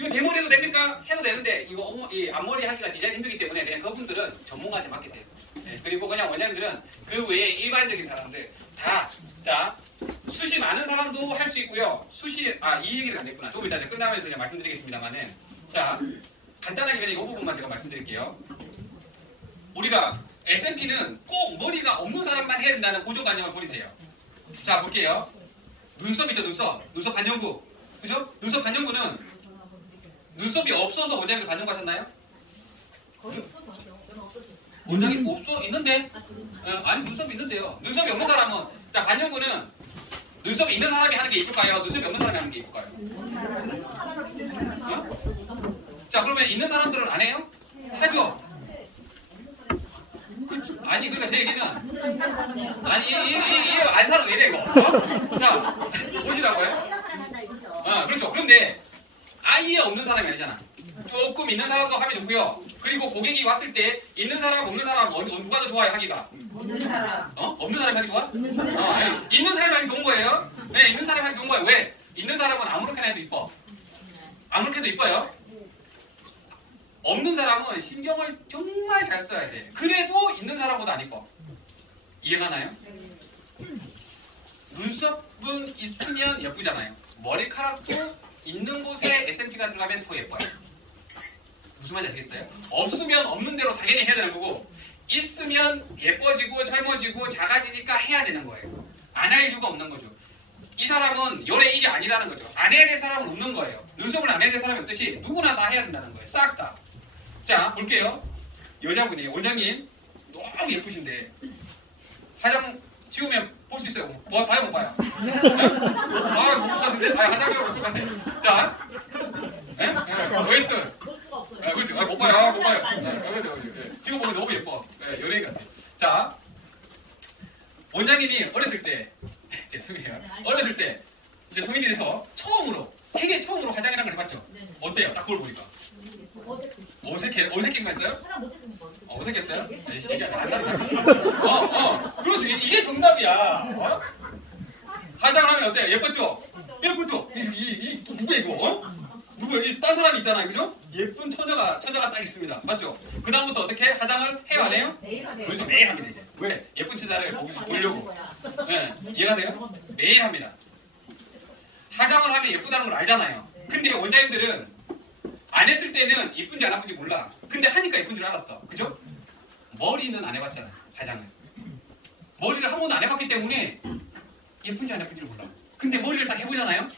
이거 대머리 해도 됩니까? 해도 되는데 이거 이 앞머리 하기가 디자인 힘들기 때문에 그냥 그분들은 전문가한테 맡기세요. 네, 그리고 그냥 원장님들은 그 외에 일반적인 사람들 다 자 숱이 많은 사람도 할 수 있고요. 숱이 이 얘기를 안 했구나. 조금 이따 끝나면서 그냥 말씀드리겠습니다만은 자 간단하게 그냥 이 부분만 제가 말씀드릴게요. 우리가 S&P는 꼭 머리가 없는 사람만 해야 된다는 고정관념을 버리세요. 자 볼게요. 눈썹 있죠, 눈썹. 눈썹 반영구. 그죠? 눈썹 반영구는 눈썹이 없어서 원장님들 반영하셨나요? 원장님 있는데? 아니 눈썹이 있는데요. 눈썹이 없는 사람은 자 반영구는 눈썹이 있는 사람이 하는 게 이쁠까요? 눈썹이 없는 사람이 하는 게 이쁠까요? 자 그러면 있는 사람들은 안 해요? 하죠? 아니 그러니까 제 얘기는 아니 이거 안 사는 왜 이래 이거? 자 보시라고요? 그렇죠. 그런데 아예 없는 사람이 아니잖아. 조금 있는 사람도 하면 좋고요. 그리고 고객이 왔을 때 있는 사람 없는 사람 누가 더 좋아요 하기가? 없는 사람. 없는 사람이 하기 좋아? 아니, 있는 사람이 하기 좋은 거예요. 네, 있는 사람이 하기 좋은 거예요. 왜? 있는 사람은 아무렇게나 해도 이뻐. 아무렇게도 이뻐요. 없는 사람은 신경을 정말 잘 써야 돼. 그래도 있는 사람보다 안 이뻐. 이해가나요? 눈썹은 있으면 예쁘잖아요. 머리카락도 있는 곳에 S&P가 들어가면 더 예뻐요. 무슨 말인지 아시겠어요? 없으면 없는 대로 당연히 해야 되는 거고 있으면 예뻐지고 젊어지고 작아지니까 해야 되는 거예요. 안 할 이유가 없는 거죠. 이 사람은 열의 일이 아니라는 거죠. 안 해야 될 사람은 없는 거예요. 눈썹을 안 해야 될 사람이 없듯이 누구나 다 해야 된다는 거예요. 싹 다. 자 볼게요. 여자분이에요. 원장님 너무 예쁘신데 화장 지우면 볼 수 있어요? 봐요 못 봐요? 네? 못 볼 것 같은데? 화장이라고 볼 것 같아. 자 웨이트 그렇죠. 못 봐요. 못 봐요. 지금 보면 너무 예뻐. 연예인 같아. 자 원장님이 어렸을 때 죄송해요. 어렸을 때 이제 성인이 돼서 처음으로 세계 처음으로 화장이라는 걸 해봤죠. 어때요? 딱 그걸 보니까. 어색한 거 있어요? 어색했어요? 얘기 안 한다. 그렇죠. 이게 정답이야. 화장을 하면 어때요? 예뻤죠? 예뻤죠? 또 누구야 이거? 누구야? 딴 사람이 있잖아요. 그죠? 예쁜 처녀가 딱 있습니다. 맞죠? 그 다음부터 어떻게 화장을 해요? 안 해요? 매일 하네요. 그래서 매일 합니다 이제. 왜? 예쁜 처자를 보려고. 네, 이해가세요? 매일 합니다. 화장을 하면 예쁘다는 걸 알잖아요. 근데 원장님들은 안 했을 때는 예쁜지 안 예쁜지 몰라. 근데 하니까 예쁜 줄 알았어. 그죠? 머리는 안 해봤잖아. 화장을. 머리를 한 번도 안 해봤기 때문에 예쁜지 안 예쁜지 몰라. 근데 머리를 딱 해보잖아요.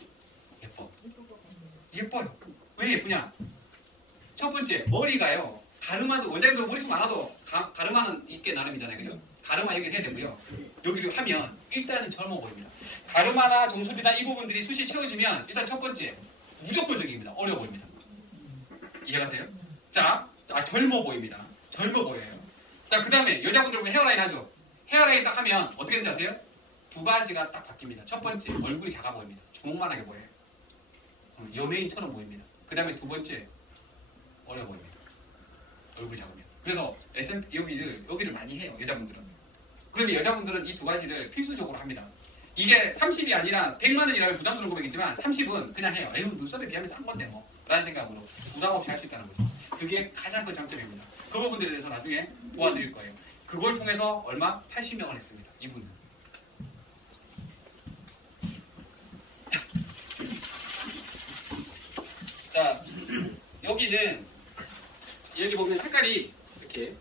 예뻐요. 왜 예쁘냐? 첫 번째 머리가요. 가르마도 원장님들 머리숱 많아도 가르마는 있게 나름이잖아요. 그죠? 가르마 여기를 해야 되고요. 여기를 하면 일단은 젊어 보입니다. 가르마나 정수리나 이 부분들이 숱이 채워지면 일단 첫 번째 무조건적입니다. 어려워 보입니다. 이해가세요? 자, 젊어 보입니다. 젊어 보여요. 자, 그 다음에 여자분들 보면 헤어라인 하죠? 헤어라인 딱 하면 어떻게 되는지 아세요? 두 가지가 딱 바뀝니다. 첫 번째, 얼굴이 작아 보입니다. 주먹만하게 보여요. 연예인처럼 보입니다. 그 다음에 두 번째, 어려 보입니다. 얼굴이 작으면. 그래서 여기를 많이 해요. 여자분들은. 그러면 여자분들은 이 두 가지를 필수적으로 합니다. 이게 30이 아니라 100만 원이라면 부담스러운 금액이지만 30은 그냥 해요. 에휴, 눈썹에 비하면 싼 건데 뭐. 라는 생각으로 부담 없이 할 수 있다는 거죠. 그게 가장 큰 장점입니다. 그 부분들에 대해서 나중에 도와드릴 거예요. 그걸 통해서 얼마? 80명을 했습니다. 이분은. 자, 여기 보면 색깔이 이렇게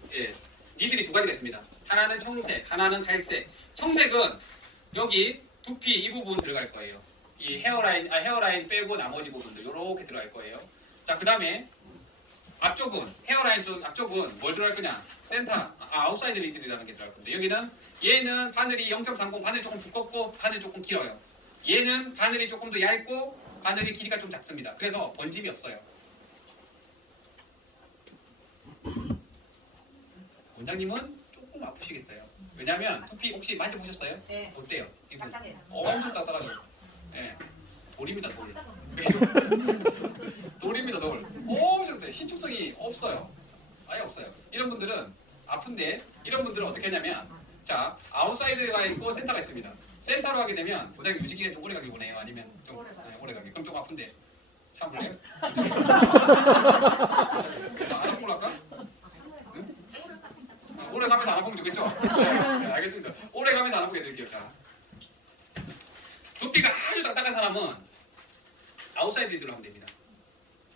니들이 두 가지가 있습니다. 하나는 청색, 하나는 갈색. 청색은 여기 두피 이 부분 들어갈 거예요. 이 헤어라인 빼고 나머지 부분들 이렇게 들어갈 거예요. 자, 그 다음에 앞쪽은 헤어라인 쪽 앞쪽은 뭘 들어갈 거냐? 센터, 아웃사이드 리들이라는 게 들어갈 건데 여기는 얘는 바늘이 0.30, 바늘이 조금 두껍고 바늘이 조금 길어요. 얘는 바늘이 조금 더 얇고 바늘이 길이가 좀 작습니다. 그래서 번짐이 없어요. 원장님은 조금 아프시겠어요. 왜냐하면 두피 혹시 만져보셨어요? 네. 어때요? 딱딱해요. 엄청 딱딱하죠. 네. 돌입니다, 돌. 돌입니다, 돌. 엄청 신축성이 없어요. 아예 없어요. 이런 분들은 아픈데 이런 분들은 어떻게 하냐면 자, 아웃사이드가 있고 센터가 있습니다. 센터로 하게 되면 원장님 유지기간 좀 오래 가길 원해요? 아니면 좀 오래 가게? 그럼 좀 아픈데 샴푸래요? 안 하고 할까? 오래 가면서 안 하면 좋겠죠? 네, 알겠습니다. 오래 가면서 안 하고 해드릴게요. 자, 두피가 아주 딱딱한 사람은 아웃사이드 리드로 하면 됩니다.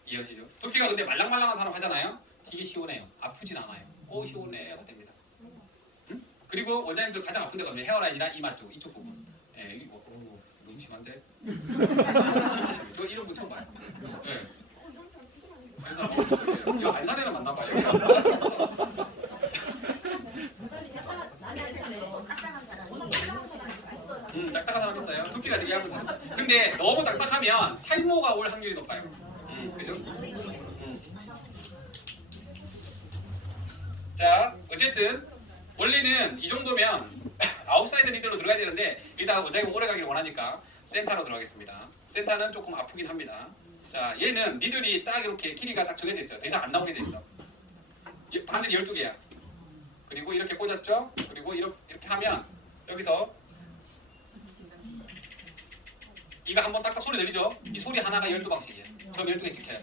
이해하시죠? 두피가 근데 말랑말랑한 사람 하잖아요. 되게 시원해요. 아프진 않아요. 오 시원해가 됩니다. 응? 그리고 원장님들 가장 아픈 데가 뭐냐? 헤어라인이랑 이마 쪽, 이쪽 부분. 예, 여기 뭐 너무 심한데? 진짜 심해. 저 이런 분 처음 봐요. 예. 그래서 이 안산에는 맞나 봐요. 딱딱한 사람 있어요. 두피가 되게 얇은 사람. 근데 너무 딱딱하면 탈모가 올 확률이 높아요. 그죠? 자, 어쨌든 원래는 이 정도면 아웃사이드 리드로 들어가야 되는데 일단 원장님 오래 가기를 원하니까 센터로 들어가겠습니다. 센터는 조금 아프긴 합니다. 자, 얘는 니들이 딱 이렇게 길이가 딱 정해져 있어요. 더 이상 안 나오게 돼 있어. 바늘이 12개야. 그리고 이렇게 꽂았죠? 그리고 이렇게 하면 여기서 이거 한번 딱딱 소리 들리죠? 이 소리 하나가 12방씩이에요. 처음 12개 찍혀요.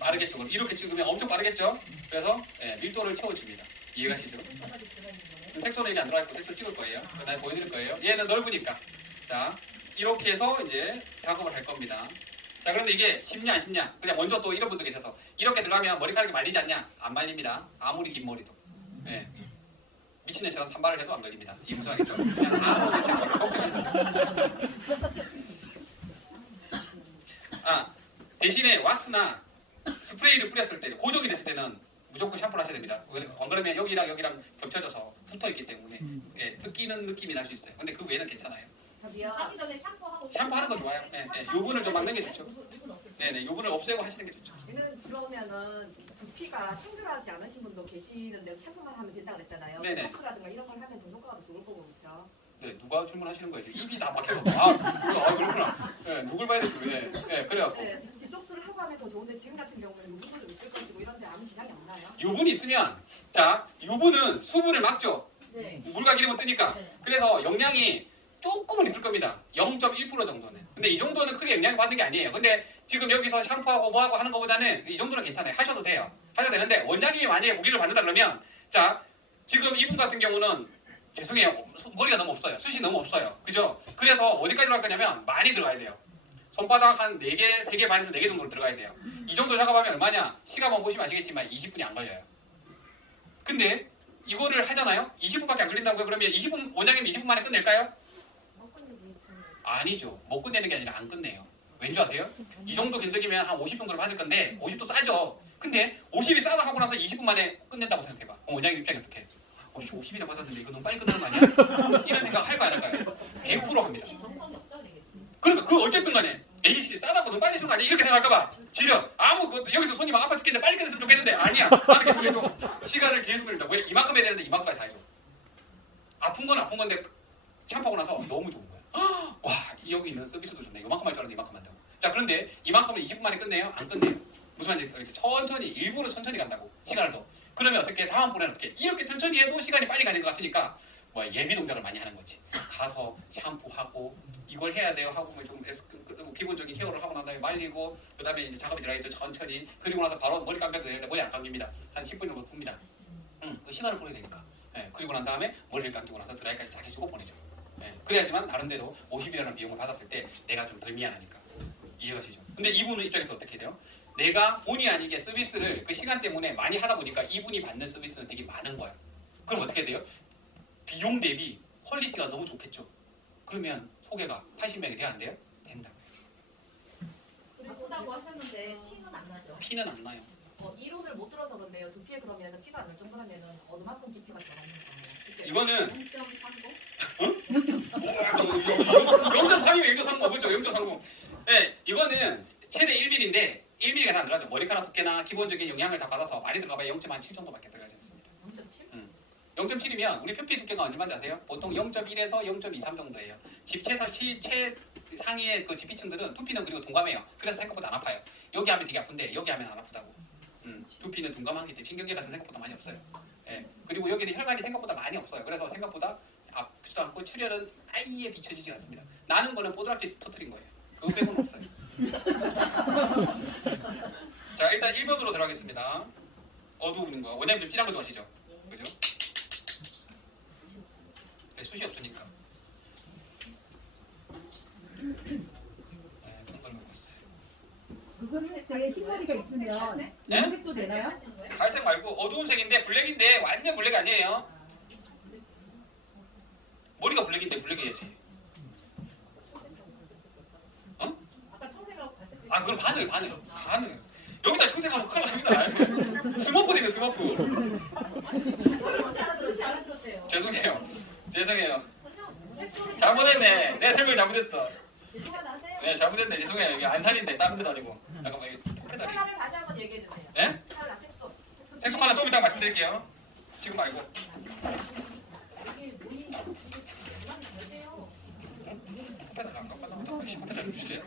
빠르겠죠? 이렇게 찍으면 엄청 빠르겠죠? 그래서 밀도를 채워줍니다. 이해가시죠? 색소는 이게 안 들어가 있고 색소 찍을 거예요. 그다음에 보여드릴 거예요. 얘는 넓으니까. 자, 이렇게 해서 이제 작업을 할 겁니다. 자, 그런데 이게 쉽냐 안 쉽냐? 그냥 먼저 또 이런 분들 계셔서 이렇게 들어가면 머리카락이 말리지 않냐? 안 말립니다. 아무리 긴 머리도. 예. 미친 애처럼 산발을 해도 안 걸립니다. 이 무서워하겠죠? 그냥 아무리 제가 걱정하지 마세요. 아, 대신에 왁스나 스프레이를 뿌렸을 때 고정이 됐을 때는 무조건 샴푸를 하셔야 됩니다. 안 그러면 여기랑 여기랑 겹쳐져서 붙어있기 때문에 뜯기는 느낌이 날 수 있어요. 근데 그 외에는 괜찮아요. 하기 전에 샴푸하고 샴푸하는 거 좋아요. 네, 네. 요분을 좀 막는 게 좋죠. 네네, 요분을 없애고 하시는 게 좋죠. 얘는 그러면은 두피가 청결하지 않으신 분도 계시는데 샴푸만 하면 된다고 그랬잖아요. 네네. 톡스라든가 이런 걸 하면 더 효과가 더 좋을 거고 그렇죠? 네, 누가 질문하시는 거예요? 입이 다 막혀갖고 그렇구나. 네, 누굴 봐야 되지? 네, 네, 그래갖고 네, 디톡스를 하고 하면 더 좋은데 지금 같은 경우는 요분도 좀 있을 것이고 이런데 아무 지장이 없나요? 요분이 있으면 자, 요분은 수분을 막죠. 네. 물과 기름은 뜨니까. 네. 그래서 영양이 조금은 있을 겁니다. 0.1% 정도는. 근데 이 정도는 크게 영향을 받는 게 아니에요. 근데 지금 여기서 샴푸하고 뭐하고 하는 것보다는 이 정도는 괜찮아요. 하셔도 돼요. 하셔도 되는데 원장님이 만약에 고객을 받는다 그러면 자, 지금 이분 같은 경우는 죄송해요. 머리가 너무 없어요. 숱이 너무 없어요. 그죠? 그래서 어디까지 들어갈 거냐면 많이 들어가야 돼요. 손바닥 한 4개, 3개 반에서 4개 정도로 들어가야 돼요. 이 정도 작업하면 얼마냐? 시간만 보시면 아시겠지만 20분이 안 걸려요. 근데 이거를 하잖아요? 20분밖에 안 걸린다고요? 그러면 20분, 원장님 20분 만에 끝낼까요? 아니죠. 못 끝내는 게 아니라 안 끝내요. 왠지 아세요? 이 정도 견적이면 한 50 정도를 받을 건데 50도 싸죠. 근데 50이 싸다 하고 나서 20분 만에 끝낸다고 생각해봐. 그럼 원장님 입장이 어떻게? 50이나 받았는데 이거 너무 빨리 끝나는 거 아니야? 이런 생각 할거 안 할까요? 100% 합니다. 그러니까 그 어쨌든 간에 A씨 싸다고 너무 빨리 주는 거 아니야? 이렇게 생각할까봐 지려. 여기서 손이 막 아파 죽겠는데 빨리 끝냈으면 좋겠는데 아니야. 나는 계속 해줘. 시간을 계속 흘린다. 왜? 이만큼 해야 되는데 이만큼까지 다 해줘. 아픈 건 아픈 건데 샴푸하고 나서 너무 좋은 거야. 와, 여기 있는 서비스도 좋네. 이만큼 할 줄 알았는데 이만큼 한다고. 자, 그런데 이만큼은 20분 만에 끝내요? 안 끝내요. 무슨 말인지 천천히, 일부러 천천히 간다고. 시간을 더. 그러면 어떻게? 다음번에는 어떻게? 이렇게 천천히 해도 시간이 빨리 가는 것 같으니까 예비 동작을 많이 하는 거지. 가서 샴푸하고 이걸 해야 돼요 하고 좀 기본적인 케어를 하고 난 다음에 말리고 그 다음에 이제 작업이 들어가 있죠. 천천히. 그리고 나서 바로 머리 감겨도 되는데 머리 안 감깁니다. 한 10분 정도 풉니다. 시간을 보내야 되니까. 그리고 난 다음에 머리를 감기고 나서 드라이까지 잘 해주고 보내죠. 그래야지만 나름대로 50이라는 비용을 받았을 때 내가 좀 덜 미안하니까. 이해가시죠? 근데 이분은 입장에서 어떻게 돼요? 내가 본의 아니게 서비스를 그 시간 때문에 많이 하다 보니까 이분이 받는 서비스는 되게 많은 거야. 그럼 어떻게 돼요? 비용 대비 퀄리티가 너무 좋겠죠. 그러면 소개가 80명이 돼야 안 돼요? 된다. 바쁘다고 하셨는데 피는 안 나죠? 피는 안 나요. 이론을 못 들어서 그런데요. 두피에 그러면 피가 안 날 정도라면 어느 만큼 두피가 들어가는 거예요? 이거는 0.30? 응? 0.3이면 0.30 그죠? 0.30. 네, 이거는 최대 1mm인데 1mm가 다 안 들어가죠. 머리카락 두께나 기본적인 영향을 다 받아서 많이 들어가봐야 0.7 정도밖에 들어가지 않습니다. 0.7? 0.7이면 우리 표피 두께가 얼마인지 아세요? 보통 0.1에서 0.23 정도예요. 최상위의 그 지피층들은 두피는 그리고 둔감해요. 그래서 생각보다 안 아파요. 여기 하면 되게 아픈데 여기 하면 안 아프다고. 두피는 둔감하기 때문에 신경계가 생각보다 많이 없어요. 그리고 여기는 혈관이 생각보다 많이 없어요. 그래서 생각보다 아프지도 않고 출혈은 아예 비춰지지 않습니다. 나는 거는 뽀드락지 터트린 거예요. 그거 빼고는 없어요. 자, 일단 1번으로 들어가겠습니다. 어두운 거. 원장님 좀 진한 거 좋아하시죠? 그죠? 네, 숱이 없으니까. 네, 큰 걸 먹었어요. 그거는 되게 흰머리가 있으면 네? 염색도 되나요? 갈색 말고 어두운 색인데 블랙인데 완전 블랙 아니에요. 머리가 블랙인데 블랙이야지. 어? 아까 청색하고 갈색. 아, 그럼 바늘. 여기다 청색하면 큰일 납니다. 스머프 되면 스머프. 뭔지 알아들었어요. 죄송해요. 색소를 잘못했네. 내 설명 잘못했어. 누가 나세요? 네, 잘못했네. 죄송해요. 이게 안산인데 다른 데도 아니고. 잠깐만, 이게 페달이. 컬러를 다시 한번 얘기해 주세요. 네? 컬러 색소. 색소 하나 좀 이따 말씀드릴게요. 지금 말고. 이게 뭐이 잘 돼요. 페달 안 깎아놔. 페달 좀 주실래요?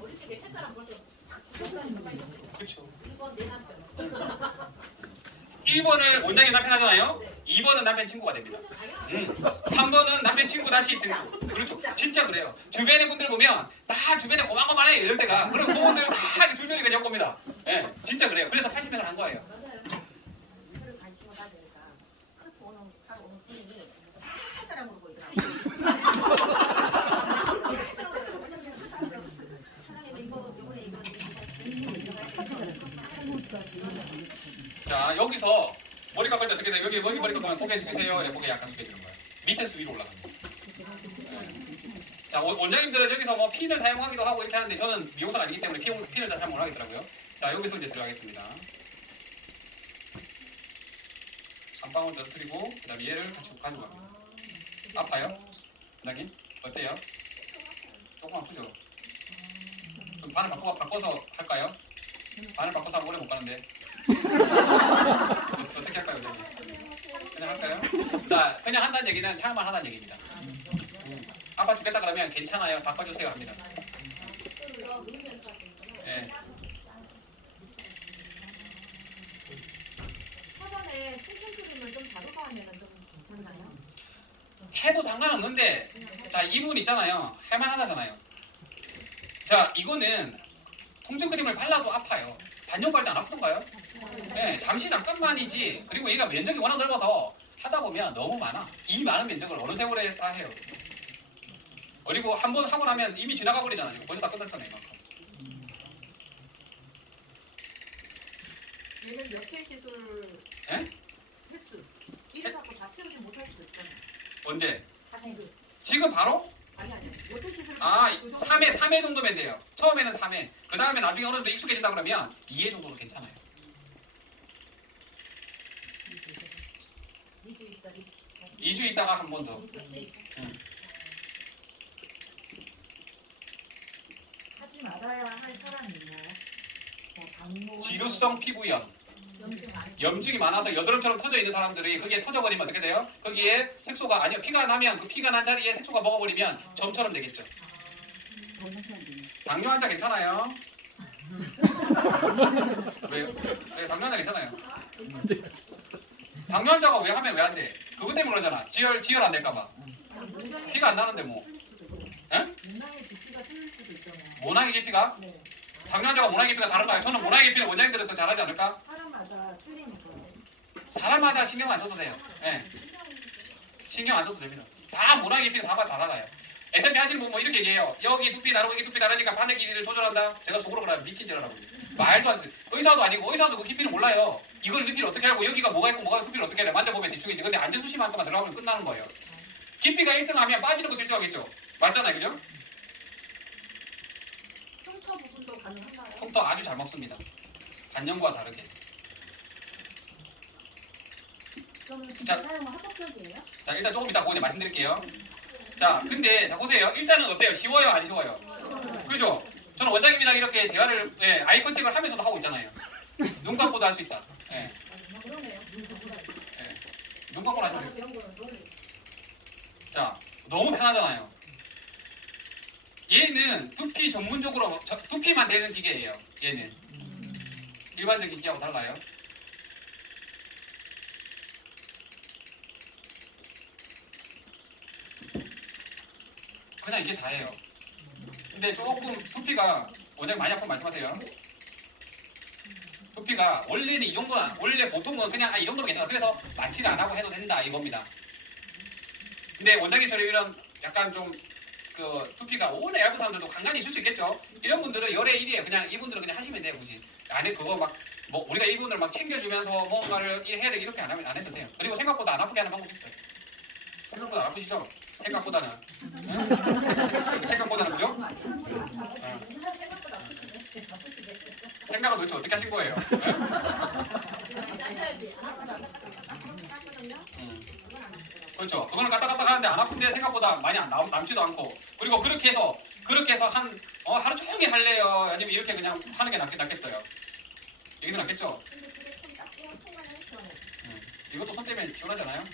우리 집에 햇사람 벌써 그렇죠. 이건 내 남편. 1번을 원장님 남편 하잖아요. 2번은 남편 친구가 됩니다. 3번은 남편 친구 다시 등록. 그렇죠. 진짜 그래요. 주변의 분들 보면 다 주변에 고만고만해 이럴 때가 그런 부모들 다 줄줄이 그냥 옵니다. 예, 네, 진짜 그래요. 그래서 80명을 한 거예요. 맞아요. 이거를 관심을 가지니까 그 오는 바로 오는 손님이 할 사람으로 보이더라고요. 할 사람으로 보이더라고요. 사장님 이거 요번에 이거 자, 여기서 머리 감을 때 어떻게 돼요? 여기 머리 감으면 고개 숙이세요. 이래 고개 약간 숙여주는 거예요. 밑에서 위로 올라갑니다. 네. 자, 원장님들은 여기서 뭐 핀을 사용하기도 하고 이렇게 하는데 저는 미용사가 아니기 때문에 핀을 잘 사용 못 하겠더라고요. 자, 여기서 이제 들어가겠습니다. 한 방울 떨어뜨리고 그다음에 얘를 같이 가져갑니다. 아파요? 원장님? 어때요? 조금 아프죠? 좀 반을 바꿔서 할까요? 반을 바꿔서 하면 오래 못 가는데. 어떻게 할까요, 원장님? 그냥 할까요? 자, 그냥 한다는 얘기는 차만 하다는 얘기입니다. 아파 죽겠다 그러면 괜찮아요. 바꿔주세요 합니다. 네. 사전에 풍선 그림을 좀 다루고 하면 좀 괜찮나요? 해도 상관없는데, 자, 이분 있잖아요. 할만하다잖아요. 자, 이거는 통증 그림을 발라도 아파요. 단용 발도 안 아픈가요? 네, 잠깐만이지. 그리고 얘가 면적이 워낙 넓어서 하다 보면 너무 많아. 이 많은 면적을 어느 세월에 다 해요. 그리고 한 번 하고 나면 이미 지나가 버리잖아요. 벌써 다 끝났잖아요. 이만큼. 얘는 몇 회 시술 네? 횟수 1회 갖고 다 채우지 못할 수도 있잖아요. 언제? 사실 지금 바로? 아니 몇회 시술 아, 3회 정도면 돼요. 처음에는 3회. 그 다음에 나중에 어느 정도 익숙해진다 그러면 2회 정도도 괜찮아요. 2주 있다가 한 번 더. 하지 말아야 할 사람이 있나요? 지루성 피부염. 염증이 많아서 여드름처럼 터져 있는 사람들이 그게 터져버리면 어떻게 돼요? 거기에 색소가 아니요 피가 나면 그 피가 난 자리에 색소가 먹어버리면 점처럼 되겠죠. 당뇨 환자 괜찮아요? 왜요? 네, 당뇨 환자 괜찮아요. 당뇨 환자가 왜 하면 왜 안 돼? 그것 때문에 그러잖아. 지혈 안 될까봐. 피가 안 나는데 뭐. 예? 모낭의 깊이가 틀릴 수도 있잖아요. 모낭의 깊이가? 네. 당뇨 환자가 모낭의 깊이가 다른가요? 저는 모낭의 깊이는 원장님들은 더 잘하지 않을까? 사람마다 틀리니까. 사람마다 신경 안 써도 돼요. 예. 신경 안 써도 됩니다. 다 모낭의 깊이가 다 달라요. SMP 하시는 분 뭐 이렇게 얘기해요. 여기 두피 다르고 여기 두피 다르니까 바늘 길이를 조절한다. 제가 속으로 그러면 미친 짓을 하라고. 말도 안 돼. 의사도 아니고 의사도 그 깊이를 몰라요. 이걸 깊이를 어떻게 하고 여기가 뭐가 있고 뭐가 두피를 어떻게 해요. 만져보면 대충이지. 근데 안전수심만큼만 들어가면 끝나는 거예요. 깊이가 일정하면 빠지는 것도 일정하겠죠. 맞잖아요. 그죠? 흉터 부분도 가능한가요? 흉터 아주 잘 먹습니다. 단년과 다르게. 그러면 자. 진짜 사용은 합법적이에요? 자, 일단 조금 이따 그거 말씀드릴게요. 자, 근데 자 보세요. 일단은 어때요? 쉬워요? 안 쉬워요? 그죠? 저는 원장님이랑 이렇게 대화를 아이 컨택을 하면서도 하고 있잖아요. 눈 감고도 할 수 있다. 예. 그러네요. 눈 감고 하셔도 돼요. 자, 너무 편하잖아요. 얘는 두피 전문적으로 두피만 되는 기계예요. 얘는 일반적인 기계하고 달라요. 그냥 이게 다예요. 근데 조금 두피가 원장님 많이 아프면 말씀하세요. 두피가 원래는 이 정도는 원래 보통은 그냥 이 정도면 괜찮아. 그래서 마취를 안 하고 해도 된다 이겁니다. 근데 원장님처럼 이런 약간 좀 그 두피가 오래 얇은 사람들도 간간히 있을 수 있겠죠. 이런 분들은 열의 일이에요. 그냥 이분들은 그냥 하시면 돼요. 굳이 안에 그거 막 뭐 우리가 이분을 막 챙겨주면서 뭔가를 해야 돼 이렇게 안 해도 돼요. 그리고 생각보다 안 아프게 하는 방법이 있어요. 생각보다 안 아프시죠? 생각보다는 생각보다는 그죠? 생각은 도대체 어떻게 하신 거예요? 그렇죠. 그거는 까딱까딱 하는데 안 아픈데 생각보다 많이 남지도 않고 그리고 그렇게 해서 한 하루 종일 할래요? 아니면 이렇게 그냥 하는 게 낫겠어요? 여기서 낫겠죠? 이것도 손 때문에 시원하잖아요?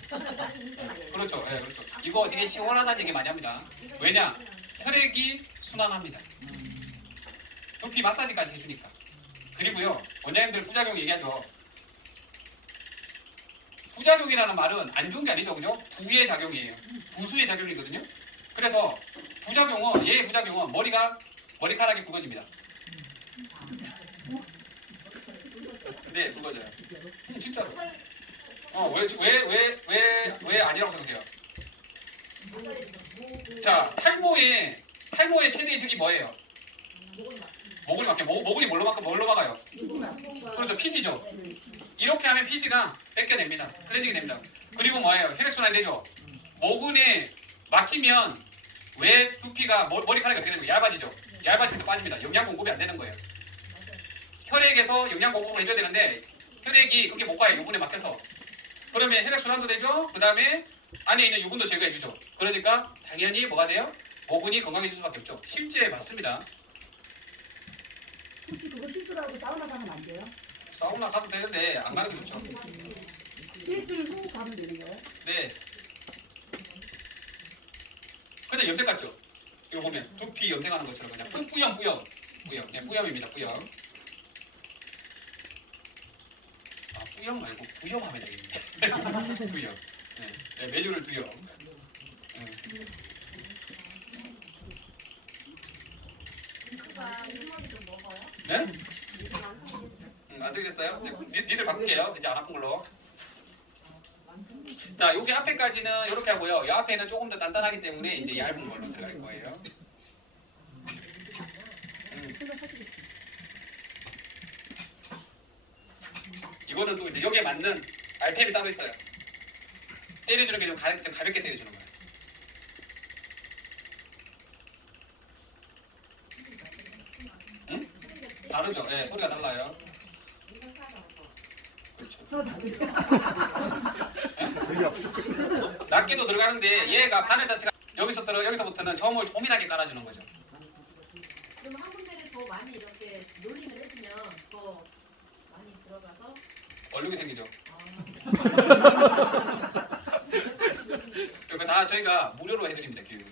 그렇죠. 네, 그렇죠. 이거 되게 시원하다는 얘기 많이 합니다. 왜냐? 혈액이 순환합니다. 두피 마사지까지 해주니까. 그리고요, 원장님들 부작용 얘기하죠. 부작용이라는 말은 안 좋은 게 아니죠, 그죠? 부의 작용이에요. 부수의 작용이거든요. 그래서 얘의 부작용은 머리카락이 굵어집니다. 네, 굵어져요. 진짜로. 왜 아니라고 생각해요? 자, 탈모의 최대 이득이 뭐예요? 목을 막혀. 목을 뭘로 막아요? 그렇죠, 피지죠. 이렇게 하면 피지가 뺏겨냅니다. 클렌징이 됩니다. 그리고 뭐예요? 혈액순환이 되죠. 모근에 막히면 왜 두피가 머리카락이 어떻게 되는 거예요? 얇아지죠. 얇아지면서 빠집니다. 영양 공급이 안 되는 거예요. 혈액에서 영양 공급을 해줘야 되는데 혈액이 그렇게 못 가요. 유분에 막혀서. 그러면 혈액순환도 되죠. 그 다음에 안에 있는 유분도 제거해주죠. 그러니까 당연히 뭐가 돼요? 모근이 건강해질 수밖에 없죠. 실제 맞습니다. 혹시 그거 실수라고 사우나 가면 안 돼요? 사우나 가도 되는데 안 가는 게 좋죠. 일주일 후 가면 되는 거예요? 네. 그냥 염색 같죠? 이거 보면 두피 염색하는 것처럼 그냥 뿌염. 네, 뿌염입니다. 뿌염. 아, 뿌염 말고 두염하면 되겠네. 두염. 네, 메뉴를 두염. 네? 안 쓰게 됐어요? 네, 니들 바꿀게요. 이제 안 아픈 걸로. 자, 여기 앞에까지는 이렇게 하고요. 이 앞에는 조금 더 단단하기 때문에 이제 얇은 걸로 들어갈 거예요. 이거는 또 이제 여기에 맞는 RPM이 따로 있어요. 때려주는 게 좀 가볍게 때려주는 거예요. 응? 다르죠? 네, 소리가 달라요. 그렇죠. 낮게도 들어가는데 얘가 바늘 자체가 여기서부터는 점을 조밀하게 깔아주는 거죠. 그럼 한 군데를 더 많이 이렇게 롤링을 해주면 더 많이 들어가서 얼룩이 생기죠. 그러니까 다 저희가 무료로 해드립니다. 교육.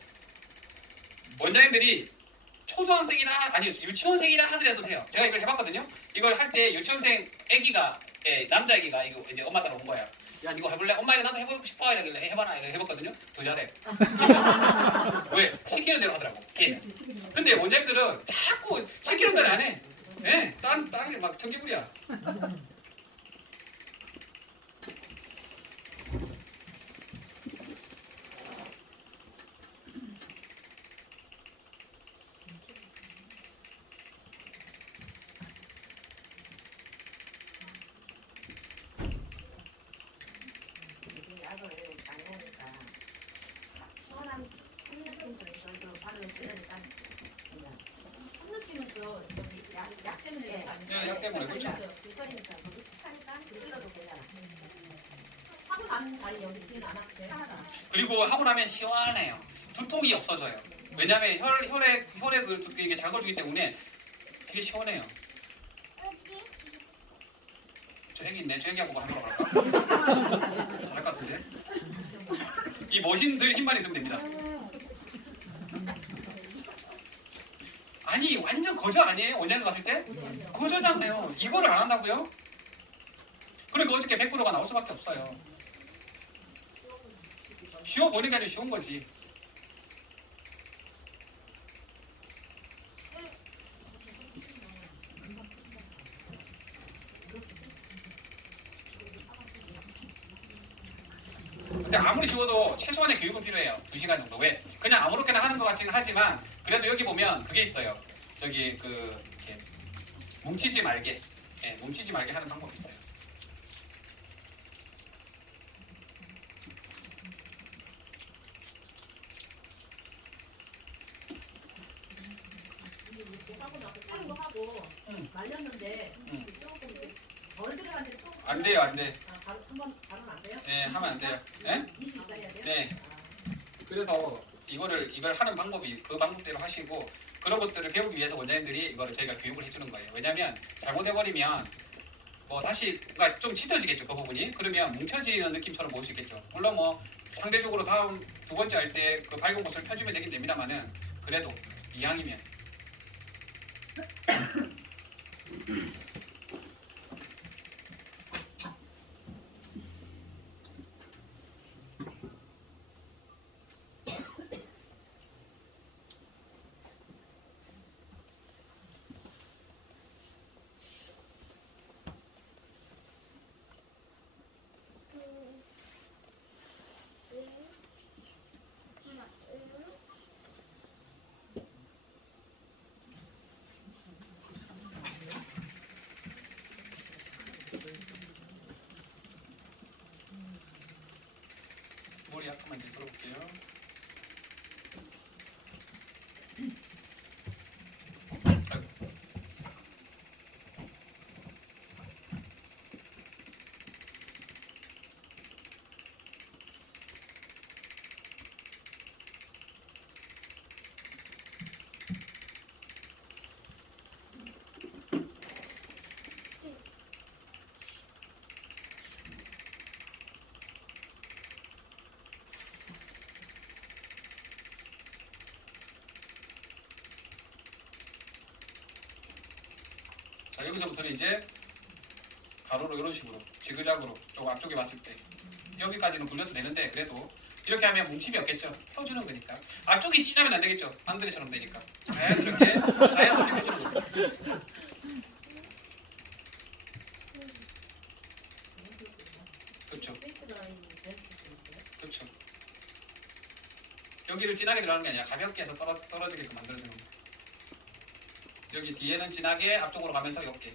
원장님들이 초등학생이나 유치원생이라 하더라도 돼요. 제가 이걸 해봤거든요. 이걸 할 때 유치원생 아기가 남자 아기가 이거 이제 엄마 따라 온 거야. 야 이거 해볼래? 엄마 이거 나도 해보고 싶어 이러길래 해봐라 이렇게 해봤거든요. 더 잘해. 왜? 시키는 대로 하더라고. 걔는. 근데 원장님들은 자꾸 시키는 대로 안 해. 네, 다른 게 막 청개구리야. 약 때문에 그렇죠. 그리고 하고 나면 시원해요. 두통이 없어져요. 왜냐하면 혈액을 이게 자극을 주기 때문에 되게 시원해요. 저 애기 있네. 저 애기하고 한번 갈까? 잘할 것 같은데. 이 머신들 힘만 있으면 됩니다. 아니 완전 거저 아니에요? 원장님 갔을 때? 거저잖아요. 이거를 안 한다고요? 그러니까 어저께 100%가 나올 수밖에 없어요. 쉬워 보이는 게 아니라 쉬운 거지. 근데 아무리 쉬워도 최소한의 교육은 필요해요. 2시간 정도. 왜? 그냥 아무렇게나 하는 것 같지는 하지만 그래도 여기 보면 그게 있어요. 저기 이렇게 뭉치지 말게. 예, 뭉치지 말게 하는 방법이 있어요. 하고 나서 자른 거 하고 말렸는데 조금 이렇게 덜 들어갔는데 또 안 돼요, 안 돼. 바로 한번 바로는 안 돼요? 예, 하면 안 돼요. 예? 20일 해야 돼요? 네. 그래서 이걸 하는 방법이 그 방법대로 하시고 그런 것들을 배우기 위해서 원장님들이 이거를 저희가 교육을 해주는 거예요. 왜냐하면 잘못해버리면 뭐 다시 그러니까 좀 짙어지겠죠 그 부분이. 그러면 뭉쳐지는 느낌처럼 보일 수 있겠죠. 물론 뭐 상대적으로 다음 두 번째 할 때 그 밝은 곳을 펴주면 되긴 됩니다만은 그래도 이왕이면 머리 약간만 좀 들어볼게요. 아이고. 자, 여기서부터는 이제 가로로 이런 식으로 지그작으로 좀 앞쪽에 봤을 때 여기까지는 굴려도 되는데 그래도 이렇게 하면 뭉침이 없겠죠. 펴주는 거니까. 앞쪽이 진하면 안 되겠죠. 안드레처럼 되니까. 자연스럽게 펴주는 겁니다. 그렇죠. 그렇죠. 여기를 진하게 들어가는 게 아니라 가볍게 해서 떨어지게끔 만들어주는 거예요. 여기 뒤에는 진하게 앞쪽으로 가면서 옅게.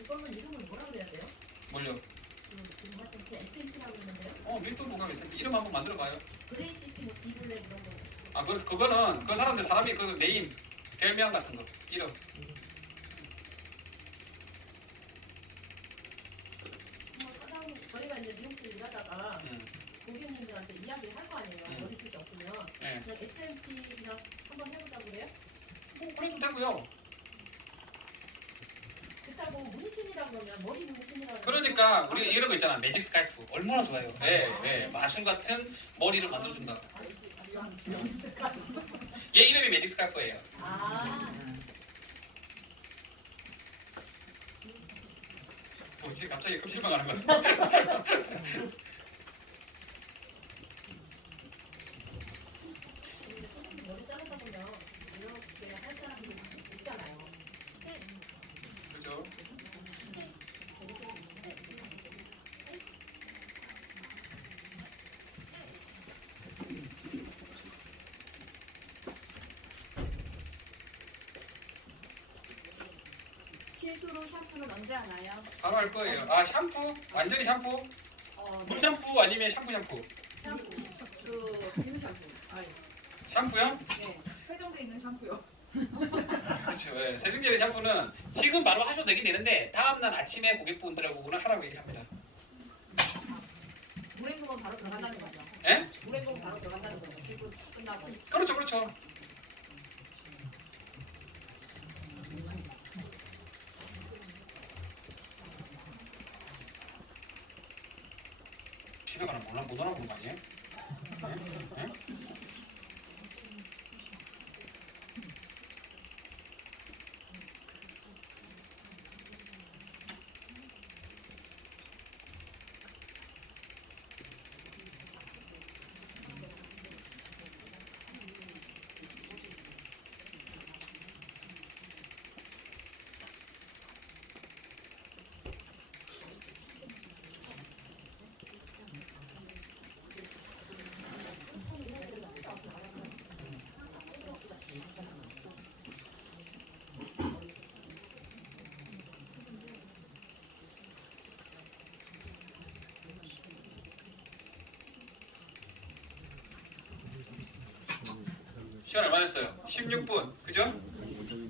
이거는 이름은 뭐라 그래야 돼요? 뭘요? 지금 하신 그 SMP라고 했는데요? 밀도 부각 있을 이름 한번 만들어봐요. 그레이시피 뭐 디블랙 이런 거. 아, 그거는 그 사람이 그 네임 별명 같은 거 이름. 저희가 이제 미용실 일하다가 고객님들한테 이야기를 할 거 아니에요. 머리 숱이 없으면. 네. 그냥 SMP 그냥 한번 해보자고 그래요? 뭐 그래도 되고요. 그렇다고 문신이라고 그러면 머리 문신이라고 그러니까 우리가 이런 거 있잖아. 매직 스칼프 얼마나 좋아요. 예, 마술 같은 머리를 만들어준다. 얘 이름이 매직 스칼프예요. 뭐지? 갑자기 급실망 하는 것 같아. 머리 자르다 보면 이렇게 할 사람이 있잖아요. 그죠? 시스루 샴푸는 언제 하나요? 바로 할 거예요. 아, 샴푸? 완전히 샴푸? 물 샴푸 아니면 샴푸? 그 비누 샴푸. 샴푸요? 네. 세정돼 있는 샴푸요. 그렇죠. 예. 세정제리 샴푸는 지금 바로 하셔도 되긴 되는데 다음날 아침에 고객분들하고는 하라고 얘기합니다. 물행금은 바로 들어간다는 거죠. 예? 물행금은 바로 들어간다는 거죠. 지금 끝나고. 그렇죠. 집에 가는 못 알아보는 거 아니에요? 예? 예? 시간 얼마 됐어요? 16분. 그죠?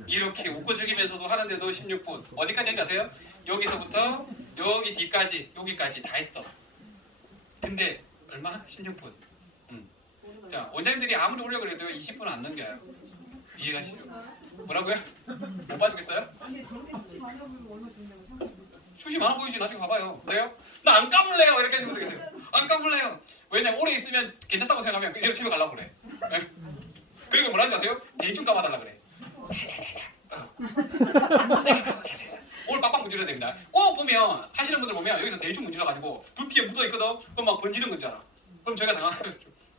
이렇게 웃고 즐기면서도 하는데도 16분. 어디까지 했는지 아세요? 여기서부터 여기 뒤까지 여기까지 다 했어. 근데 얼마? 16분. 자, 원장님들이 아무리 오려고 그래도 20분은 안 넘겨요. 이해가시죠? 뭐라고요? 못 봐주겠어요? 수시 많아 보이지? 나중에 봐봐요. 그래요? 나 안 까불래요. 이렇게 해주면 되겠어요. 안 까불래요. 왜냐면 오래 있으면 괜찮다고 생각하면 이대로 집에 가려고 그래. 네? 그리고 뭐라 하지 아세요? 대충 까봐달라 그래. 오늘 빡빡 문질러야 됩니다. 꼭 보면 하시는 분들 보면 여기서 대충 문질러가지고 두피에 묻어있거든. 그럼 막 번지는 건 줄 알아. 그럼 저희가 당황하죠.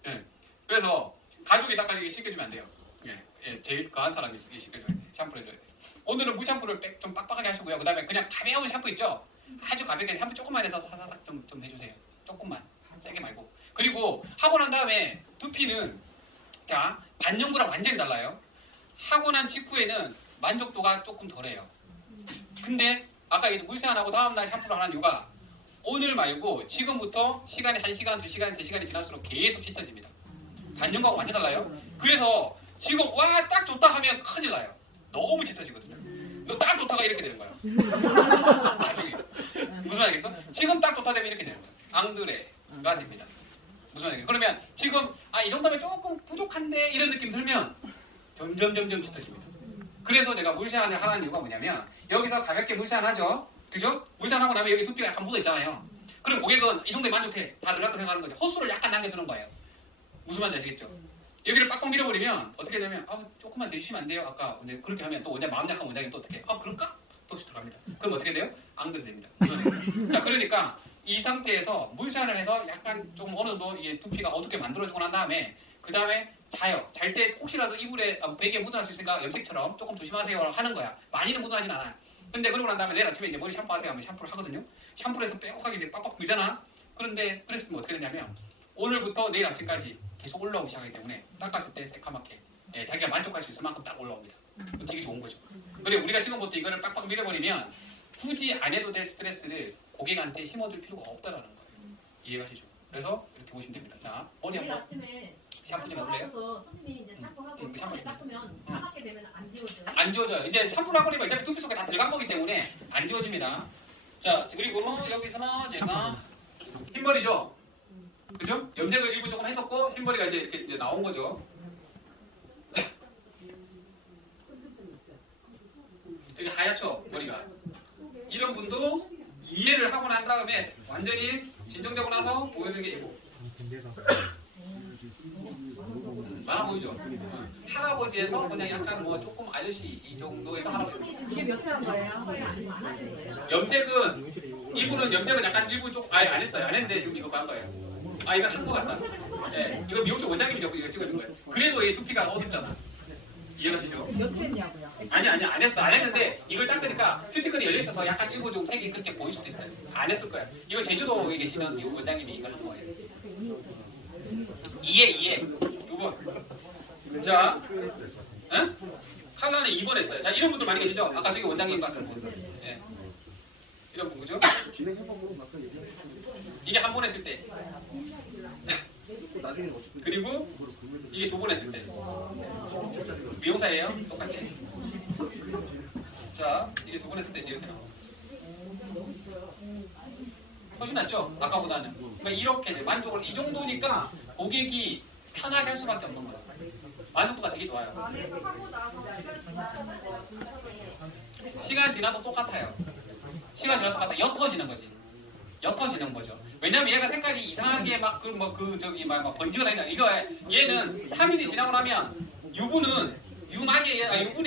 예. 그래서 가족이 닦아주기 씻겨주면 안 돼요. 예. 제일 과한 사람이 씻겨줘야 돼. 샴푸를 해줘야 돼. 오늘은 무샴푸를 좀 빡빡하게 하시고요. 그 다음에 그냥 가벼운 샴푸 있죠? 아주 가볍게 샴푸 조금만 해서 사사삭 좀 해주세요. 조금만. 세게 말고. 그리고 하고 난 다음에 두피는 자 반영구랑 완전히 달라요. 하고 난 직후에는 만족도가 조금 덜해요. 근데 아까 물세안하고 다음날 샴푸를 하는 이유가 오늘 말고 지금부터 시간이 1시간, 2시간, 3시간이 지날수록 계속 짙어집니다. 반영구하고 완전 달라요. 그래서 지금 와 딱 좋다 하면 큰일 나요. 너무 짙어지거든요. 너 딱 좋다가 이렇게 되는 거예요. 나중에. 무슨 말이겠어? 지금 딱 좋다 되면 이렇게 되는 거예요. 앙드레가 됩니다. 무슨 말이겠어? 그러면 지금 이 정도면 조금 부족한데 이런 느낌 들면 점점 짙어집니다. 그래서 제가 물세안을 하라는 이유가 뭐냐면 여기서 가볍게 물세안 하죠. 그죠? 물세안하고 나면 여기 두피가 약간 묻어 있잖아요. 그럼 고객은 이 정도에 만족해. 다 들어갔다 생각하는 거죠. 호수를 약간 남겨두는 거예요. 무슨 말인지 아시겠죠? 여기를 빡빡 밀어버리면 어떻게 되냐면 조금만 더 해주시면 안 돼요? 아까 그렇게 하면 또 원장 마음 약한 원장이 또 어떻게 그럴까? 또 들어갑니다. 그럼 어떻게 돼요? 안 그래도 됩니다. 자 그러니까 이 상태에서 물세안을 해서 약간 조금 어느 정도 이 두피가 어둡게 만들어주고 난 다음에 그 다음에 자요. 잘 때 혹시라도 이불에 베개에 묻어날 수 있으니까 염색처럼 조금 조심하세요 하는 거야. 많이는 묻어나진 않아요. 근데 그러고 난 다음에 내일 아침에 이제 머리 샴푸하세요 하면 샴푸를 하거든요. 샴푸를 해서 빼곡하게 이제 빡빡 밀잖아. 그런데 그랬으면 어떻게 되냐면 오늘부터 내일 아침까지 계속 올라오기 시작하기 때문에 닦았을 때 새카맣게 자기가 만족할 수 있을 만큼 딱 올라옵니다. 되게 좋은 거죠. 그리고 우리가 지금부터 이거를 빡빡 밀어버리면 굳이 안 해도 될 스트레스를 고객한테 심어줄 필요가 없다라는 거예요. 이해가시죠? 그래서 이렇게 보시면 됩니다. 자, 머리 내일 한번 아침에 샴푸 좀 해볼래요? 선생님이 이제 샴푸하고 손에 닦으면 까맣게 되면 안 지워져요? 안 지워져요. 이제 샴푸를 하고 나면 어차피 두피 속에 다 들어간 거기 때문에 안 지워집니다. 자, 그리고 여기서는 제가 흰머리죠? 그죠? 염색을 일부 조금 했었고 흰머리가 이제 이렇게 이제 나온 거죠. 여기 하얗죠? 머리가. 이런 분도 이해를 하고 난 다음에 완전히 진정되고 나서 보여드리는 게 이거. 많아 보이죠? 할아버지에서 그냥 약간 조금 아저씨 이 정도에서 할아버지. 이게 몇 회 한 거예요? 염색은 이분은 염색은 약간 일부 아예 안 했어요. 안 했는데 지금 이거 간 거예요. 이건 한 거 같다. 예, 이거 미용실 원장님이 이거 찍어준 거예요. 그래도 이 두피가 어둡잖아. 이해가시죠? 몇 회 했냐고요? 아니 안 했어. 안 했는데 이걸 닦으니까 큐티클이 열려 있어서 약간 일부 좀 색이 그렇게 보일 수도 있어요. 안 했을 거예요. 이거 제주도에 계시는 미국 원장님이 이거 하신 거예요. 이해 두 번. 자, 응? 칼라는 2번 했어요. 자, 이런 분들 많이 계시죠? 아까 저기 원장님 같은 분. 예. 이런 분 그죠? 이게 한 번 했을 때. 그리고 이게 2번 했을 때. 미용사예요? 똑같이. 자, 이게 2번 했을 때 이렇게 나와요. 훨씬 낫죠? 아까보다는. 그러니까 이렇게 만족을 이 정도니까 고객이 편하게 할 수밖에 없는 거예요. 만족도가 되게 좋아요. 안에서 하고 나서 시간 지나도 똑같아요. 시간 지나도 똑같아. 옅어지는 거지. 옅어지는 거죠. 왜냐면 얘가 색깔이 이상하게 막 번지거나 이런 이거 얘는 3일이 지나고 나면 유분에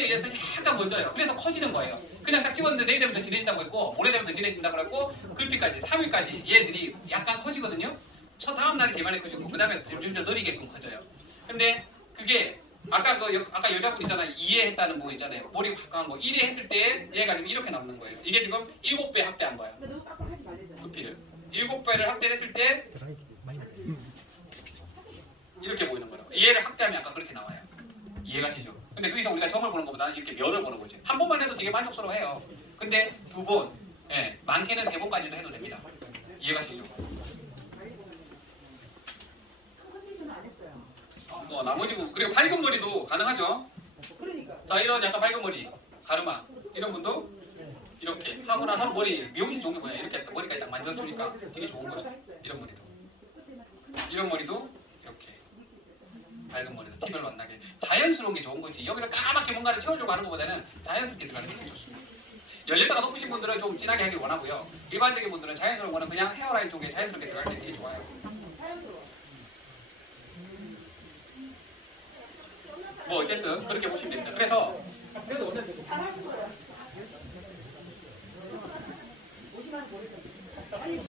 의해서 약간 번져요. 그래서 커지는 거예요. 그냥 딱 찍었는데 내일 되면 더 진해진다고 했고 모레 되면 더 진해진다고 했고 글피까지 3일까지 얘들이 약간 커지거든요. 다음 날이 제일 많이 커지고 그 다음에 점점 느리게끔 커져요. 근데 그게 아까 여자분 있잖아요. 이해했다는 분 있잖아요. 머리 가까운 거 1회 했을 때 얘가 지금 이렇게 나오는 거예요. 이게 지금 7배 확대한 거예요. 두피를 7배를 확대했을 때 이렇게 보이는 거예요. 이해를 확대하면 아까 그렇게 나와요. 이해가시죠? 근데 거기서 우리가 점을 보는 것보다는 이렇게 면을 보는 거지. 한 번만 해도 되게 만족스러워해요. 근데 2번, 많게는 3번까지도 해도 됩니다. 이해가시죠? 컨디션은 안 했어요. 뭐 나머지 부분 그리고 밝은 머리도 가능하죠. 자 이런 약간 밝은 머리 가르마 이런 분도 이렇게 하고 나서 머리 미용실 좋은 게 뭐야 이렇게 머리까지 딱 만져주니까 되게 좋은 거죠. 이런 머리도 이렇게 밝은 머리도 티별로 안 나게 자연스러운 게 좋은 거지. 여기를 까맣게 뭔가를 채우려고 하는 것보다는 자연스럽게 들어가는 게 제일 좋습니다. 연령대가 높으신 분들은 좀 진하게 하길 원하고요. 일반적인 분들은 자연스러운 거는 그냥 헤어라인 쪽에 자연스럽게 들어갈 때 되게 좋아요. 뭐 어쨌든 그렇게 보시면 됩니다. 그래서